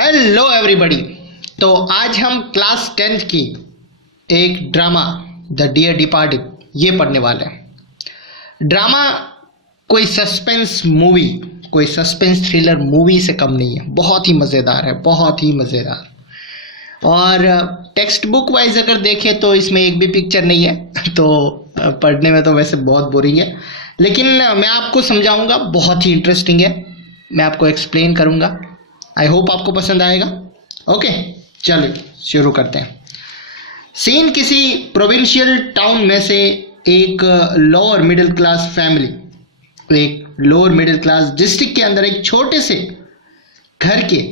Hello everybody. तो आज हम क्लास 10th की एक ड्रामा द डियर डिपार्टेड ये पढ़ने वाले हैं। ड्रामा कोई सस्पेंस मूवी, कोई सस्पेंस थ्रिलर मूवी से कम नहीं है। बहुत ही मज़ेदार है, बहुत ही मज़ेदार। और टेक्स्ट बुक वाइज अगर देखें तो इसमें एक भी पिक्चर नहीं है तो पढ़ने में तो वैसे बहुत बोरिंग है, लेकिन मैं आपको समझाऊंगा, बहुत ही इंटरेस्टिंग है। मैं आपको एक्सप्लेन करूंगा। आई होप आपको पसंद आएगा। ओके, चलिए शुरू करते हैं। सीन किसी प्रोविंशियल टाउन में से एक लोअर मिडिल क्लास फैमिली, एक लोअर मिडिल क्लास डिस्ट्रिक्ट के अंदर एक छोटे से घर के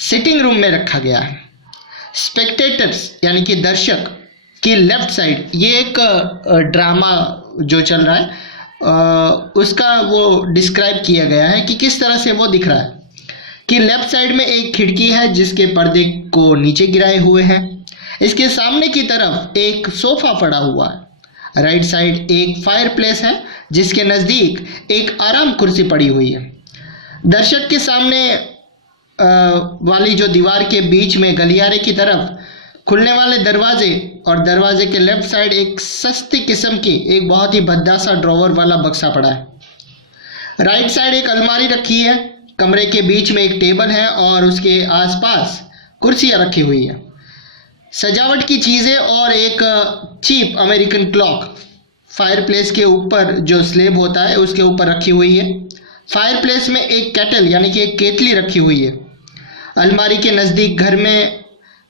सिटिंग रूम में रखा गया है। स्पेक्टेटर्स यानी कि दर्शक की लेफ्ट साइड, ये एक ड्रामा जो चल रहा है उसका वो डिस्क्राइब किया गया है कि किस तरह से वो दिख रहा है कि लेफ्ट साइड में एक खिड़की है जिसके पर्दे को नीचे गिराए हुए हैं। इसके सामने की तरफ एक सोफा पड़ा हुआ है। राइट साइड एक फायर प्लेस है जिसके नज़दीक एक आराम कुर्सी पड़ी हुई है। दर्शक के सामने वाली जो दीवार के बीच में गलियारे की तरफ खुलने वाले दरवाजे, और दरवाजे के लेफ्ट साइड एक सस्ती किस्म की एक बहुत ही भद्दा सा ड्रॉवर वाला बक्सा पड़ा है। राइट साइड एक अलमारी रखी है। कमरे के बीच में एक टेबल है और उसके आसपास कुर्सियां रखी हुई है। सजावट की चीज़ें और एक चीप अमेरिकन क्लॉक फायरप्लेस के ऊपर जो स्लेब होता है उसके ऊपर रखी हुई है। फायरप्लेस में एक केटल यानी कि एक केतली रखी हुई है। अलमारी के नज़दीक घर में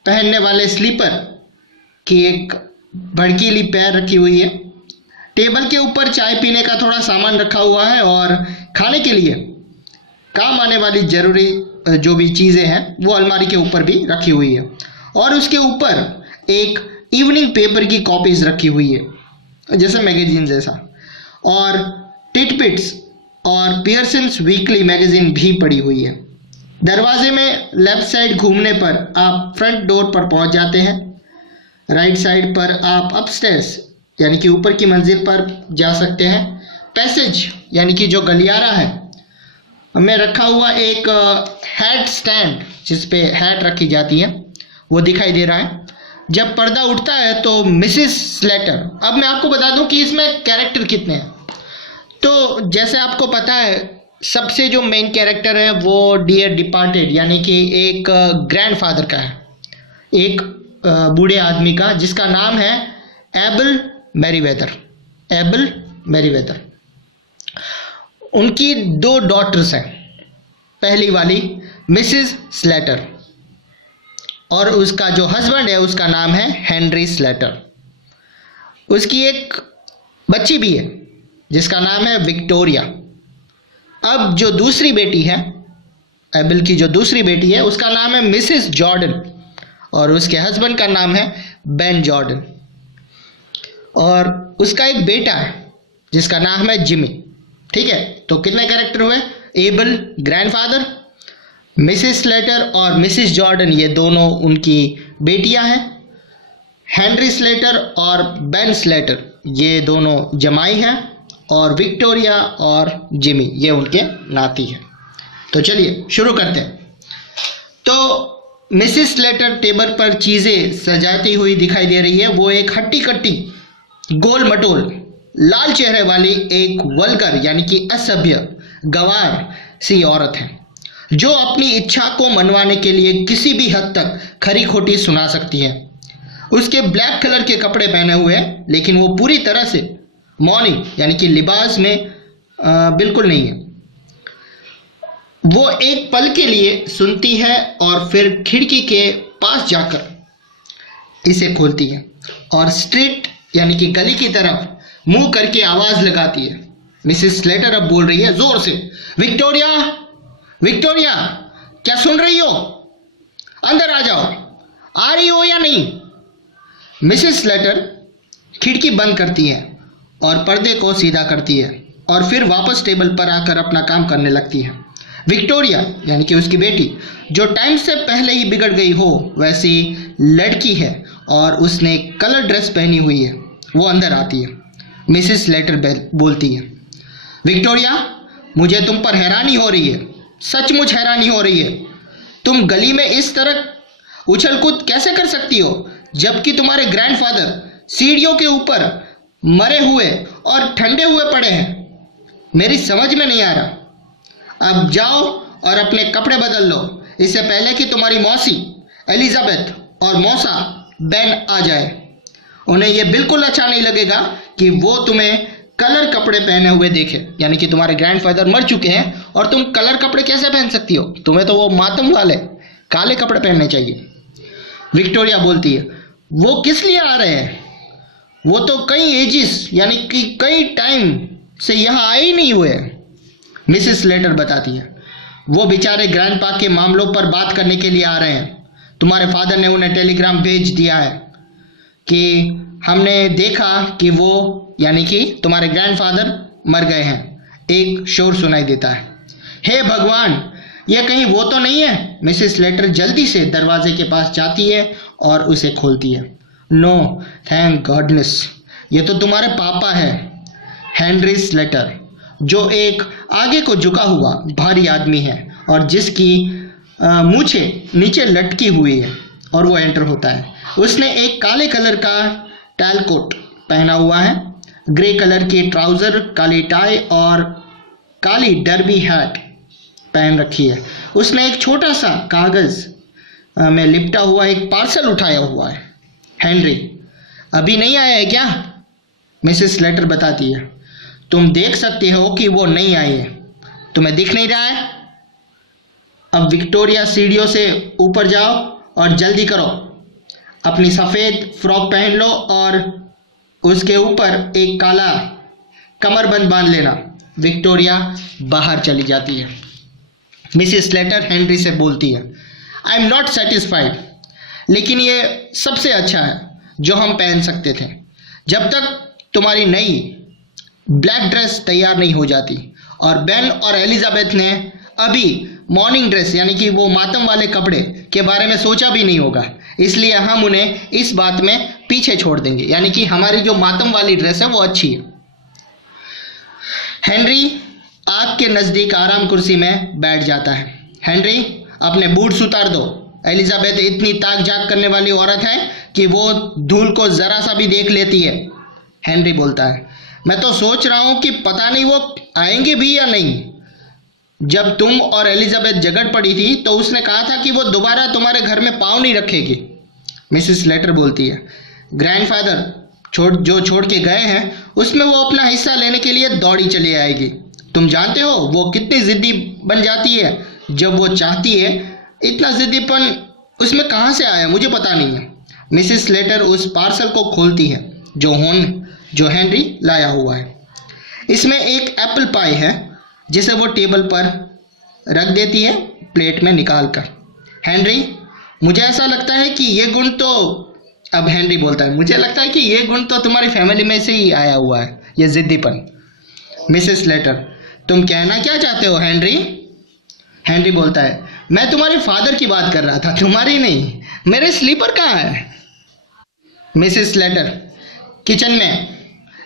पहनने वाले स्लीपर की एक भड़कीली पैर रखी हुई है। टेबल के ऊपर चाय पीने का थोड़ा सामान रखा हुआ है और खाने के लिए काम आने वाली ज़रूरी जो भी चीज़ें हैं वो अलमारी के ऊपर भी रखी हुई है। और उसके ऊपर एक इवनिंग पेपर की कॉपीज़ रखी हुई है जैसे मैगजीन जैसा, और टिटबिट्स और पियर्सन्स वीकली मैगजीन भी पड़ी हुई है। दरवाजे में लेफ्ट साइड घूमने पर आप फ्रंट डोर पर पहुंच जाते हैं। राइट साइड पर आप अपस्टेयर्स यानी कि ऊपर की मंजिल पर जा सकते हैं। पैसेज यानी कि जो गलियारा है में रखा हुआ एक हैट स्टैंड जिस पे हैट रखी जाती है वो दिखाई दे रहा है। जब पर्दा उठता है तो मिसिस स्लेटर, अब मैं आपको बता दूं कि इसमें कैरेक्टर कितने हैं। तो जैसे आपको पता है सबसे जो मेन कैरेक्टर है वो डियर डिपार्टेड यानी कि एक ग्रैंडफादर का है, एक बूढ़े आदमी का जिसका नाम है एबल मैरीवेदर। Able Merryweather. उनकी दो डॉटर्स हैं। पहली वाली मिसिस स्लेटर और उसका जो हस्बैंड है उसका नाम है हेनरी स्लेटर। उसकी एक बच्ची भी है जिसका नाम है विक्टोरिया। अब जो दूसरी बेटी है, एबल की जो दूसरी बेटी है उसका नाम है मिसिस जॉर्डन और उसके हस्बैंड का नाम है बेन जॉर्डन। और उसका एक बेटा है जिसका नाम है जिमी। ठीक है, तो कितने कैरेक्टर हुए? एबल ग्रैंडफादर, मिसिस स्लेटर और मिसिस जॉर्डन ये दोनों उनकी बेटियां हैं। हेनरी स्लेटर और बेन स्लेटर ये दोनों जमाई हैं, और विक्टोरिया और जिमी ये उनके नाती हैं। तो चलिए शुरू करते हैं। तो मिसिस स्लेटर टेबल पर चीज़ें सजाती हुई दिखाई दे रही है। वो एक हट्टी कट्टी गोल मटोल लाल चेहरे वाली एक वल्गर यानी कि असभ्य गंवार सी औरत है जो अपनी इच्छा को मनवाने के लिए किसी भी हद तक खरी खोटी सुना सकती है। उसके ब्लैक कलर के कपड़े पहने हुए हैं लेकिन वो पूरी तरह से मौनी यानी कि लिबास में बिल्कुल नहीं है। वो एक पल के लिए सुनती है और फिर खिड़की के पास जाकर इसे खोलती है और स्ट्रीट यानी कि गली की तरफ मुंह करके आवाज लगाती है। मिसिस स्लेटर अब बोल रही है जोर से, विक्टोरिया, विक्टोरिया, क्या सुन रही हो? अंदर आ जाओ, आ रही हो या नहीं? मिसिस स्लेटर खिड़की बंद करती है और पर्दे को सीधा करती है और फिर वापस टेबल पर आकर अपना काम करने लगती है। विक्टोरिया यानी कि उसकी बेटी, जो टाइम से पहले ही बिगड़ गई हो वैसी लड़की है और उसने कलर ड्रेस पहनी हुई है, वो अंदर आती है। मिसिस स्लेटर बोलती है, विक्टोरिया, मुझे तुम पर हैरानी हो रही है, सचमुच हैरानी हो रही है। तुम गली में इस तरह उछल कूद कैसे कर सकती हो, जबकि तुम्हारे ग्रैंडफादर सीढ़ियों के ऊपर मरे हुए और ठंडे हुए पड़े हैं? मेरी समझ में नहीं आ रहा। अब जाओ और अपने कपड़े बदल लो, इससे पहले कि तुम्हारी मौसी एलिजाबेथ और मौसा बेन आ जाए। उन्हें यह बिल्कुल अच्छा नहीं लगेगा कि वो तुम्हें कलर कपड़े पहने हुए देखे। यानी कि तुम्हारे ग्रैंडफादर मर चुके हैं और तुम कलर कपड़े कैसे पहन सकती हो? तुम्हें तो वो मातम वाले काले कपड़े पहनने चाहिए। विक्टोरिया बोलती है, वो किस लिए आ रहे हैं? वो तो कई एजिस यानी कि कई टाइम से यहाँ आए ही नहीं हुए। मिसेस स्लेटर बताती है, वो बेचारे ग्रैंडपा के मामलों पर बात करने के लिए आ रहे हैं। तुम्हारे फादर ने उन्हें टेलीग्राम भेज दिया है कि हमने देखा कि वो यानी कि तुम्हारे ग्रैंडफादर मर गए हैं। एक शोर सुनाई देता है। हे भगवान, ये कहीं वो तो नहीं है? मिसेस स्लेटर जल्दी से दरवाजे के पास जाती है और उसे खोलती है। नो, थैंक गॉडनेस, ये तो तुम्हारे पापा है, हेनरी स्लेटर, जो एक आगे को झुका हुआ भारी आदमी है और जिसकी मूछें नीचे लटकी हुई है। और वो एंटर होता है। उसने एक काले कलर का टैल कोट पहना हुआ है, ग्रे कलर के ट्राउज़र, काली टाई और काली डर्बी हैट पहन रखी है। उसने एक छोटा सा कागज़ में लिपटा हुआ एक पार्सल उठाया हुआ है। हेनरी अभी नहीं आया है क्या? मिसेस स्लेटर बताती है, तुम देख सकते हो कि वो नहीं आई है। तुम्हें दिख नहीं रहा है? अब विक्टोरिया सीढ़ियों से ऊपर जाओ और जल्दी करो। अपनी सफ़ेद फ्रॉक पहन लो और उसके ऊपर एक काला कमरबंद बांध लेना। विक्टोरिया बाहर चली जाती है। मिसेस स्लेटर हेनरी से बोलती है, आई एम नॉट सेटिस्फाइड, लेकिन ये सबसे अच्छा है जो हम पहन सकते थे जब तक तुम्हारी नई ब्लैक ड्रेस तैयार नहीं हो जाती। और बेन और एलिजाबेथ ने अभी मॉर्निंग ड्रेस यानी कि वो मातम वाले कपड़े के बारे में सोचा भी नहीं होगा, इसलिए हम उन्हें इस बात में पीछे छोड़ देंगे। यानी कि हमारी जो मातम वाली ड्रेस है वो अच्छी है। हेनरी आग के नज़दीक आराम कुर्सी में बैठ जाता है। हेनरी, अपने बूट्स उतार दो। एलिजाबेथ इतनी ताक झाक करने वाली औरत है कि वो धूल को ज़रा सा भी देख लेती है। हेनरी बोलता है, मैं तो सोच रहा हूँ कि पता नहीं वो आएंगे भी या नहीं। जब तुम और एलिजाबेथ झगड़ पड़ी थी तो उसने कहा था कि वो दोबारा तुम्हारे घर में पाँव नहीं रखेगी। मिसेस स्लेटर बोलती है, ग्रैंडफादर जो छोड़ के गए हैं उसमें वो अपना हिस्सा लेने के लिए दौड़ी चली आएगी। तुम जानते हो वो कितनी ज़िद्दी बन जाती है जब वो चाहती है। इतना ज़िद्दीपन उसमें कहाँ से आया मुझे पता नहीं है। मिसेस स्लेटर उस पार्सल को खोलती है जो हेनरी लाया हुआ है। इसमें एक एप्पल पाई है जिसे वो टेबल पर रख देती है प्लेट में निकाल कर। हेनरी, मुझे ऐसा लगता है कि ये गुण तो, अब हेनरी बोलता है, मुझे लगता है कि ये गुण तो तुम्हारी फैमिली में से ही आया हुआ है, ये ज़िद्दीपन। मिसेस स्लेटर, तुम कहना क्या चाहते हो हेनरी? हेनरी बोलता है, मैं तुम्हारे फादर की बात कर रहा था, तुम्हारी नहीं। मेरे स्लीपर कहाँ है? मिसेस स्लेटर, किचन में,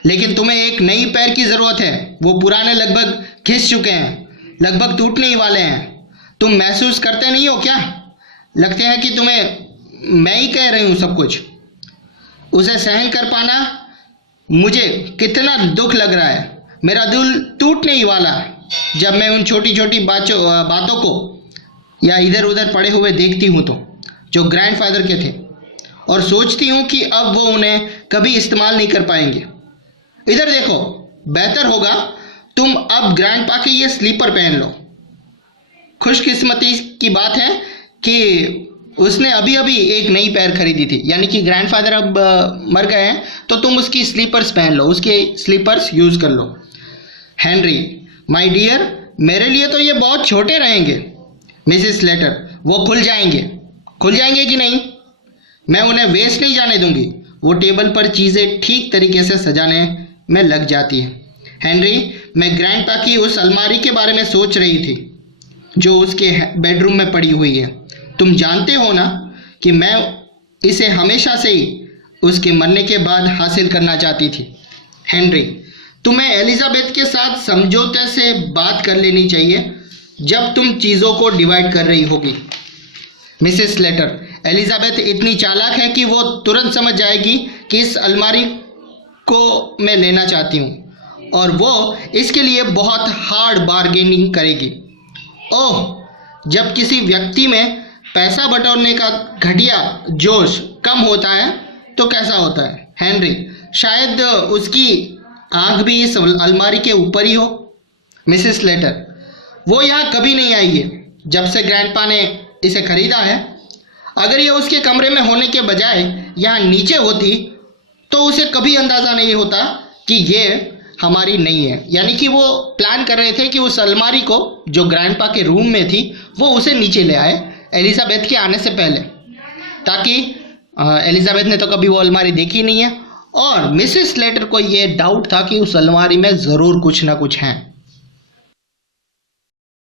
लेकिन तुम्हें एक नई पैर की ज़रूरत है। वो पुराने लगभग घिस चुके हैं, लगभग टूटने ही वाले हैं। तुम महसूस करते नहीं हो क्या? लगते हैं कि तुम्हें मैं ही कह रही हूँ सब कुछ। उसे सहन कर पाना मुझे कितना दुख लग रहा है। मेरा दिल टूटने ही वाला जब मैं उन छोटी छोटी बातों को या इधर उधर पड़े हुए देखती हूँ तो, जो ग्रैंडफादर के थे, और सोचती हूँ कि अब वो उन्हें कभी इस्तेमाल नहीं कर पाएंगे। इधर देखो, बेहतर होगा तुम अब ग्रैंडपा के ये स्लीपर पहन लो। खुशकिस्मती की बात है कि उसने अभी अभी एक नई पैर खरीदी थी, यानी कि ग्रैंडफादर अब मर गए हैं तो तुम उसकी स्लीपर्स पहन लो, उसके स्लीपर्स यूज़ कर लो। हेनरी, माय डियर, मेरे लिए तो ये बहुत छोटे रहेंगे। मिसेस स्लेटर, वो खुल जाएंगे कि नहीं? मैं उन्हें वेस्ट नहीं जाने दूंगी। वो टेबल पर चीज़ें ठीक तरीके से सजाने में लग जाती है। हेनरी, मैं ग्रैंडपा की उस अलमारी के बारे में सोच रही थी जो उसके बेडरूम में पड़ी हुई है। तुम जानते हो ना कि मैं इसे हमेशा से ही उसके मरने के बाद हासिल करना चाहती थी। हेनरी, तुम्हें एलिजाबेथ के साथ समझौते से बात कर लेनी चाहिए जब तुम चीज़ों को डिवाइड कर रही होगी। मिसेस लेटर, एलिजाबेथ इतनी चालाक है कि वो तुरंत समझ जाएगी कि इस अलमारी को मैं लेना चाहती हूँ और वो इसके लिए बहुत हार्ड बार्गेनिंग करेगी। ओह, जब किसी व्यक्ति में पैसा बटोरने का घटिया जोश कम होता है तो कैसा होता है हेनरी? शायद उसकी आंख भी इस अलमारी के ऊपर ही हो। मिसेस लेटर, वो यहाँ कभी नहीं आई है जब से ग्रैंडपा ने इसे खरीदा है। अगर ये उसके कमरे में होने के बजाय यहाँ नीचे होती तो उसे कभी अंदाज़ा नहीं होता कि ये हमारी नहीं है। यानी कि वो प्लान कर रहे थे कि उस अलमारी को जो ग्रैंडपा के रूम में थी वो उसे नीचे ले आए एलिजाबेथ के आने से पहले, ताकि एलिजाबेथ ने तो कभी वो अलमारी देखी नहीं है और मिसेस लेटर को ये डाउट था कि उस अलमारी में ज़रूर कुछ ना कुछ है।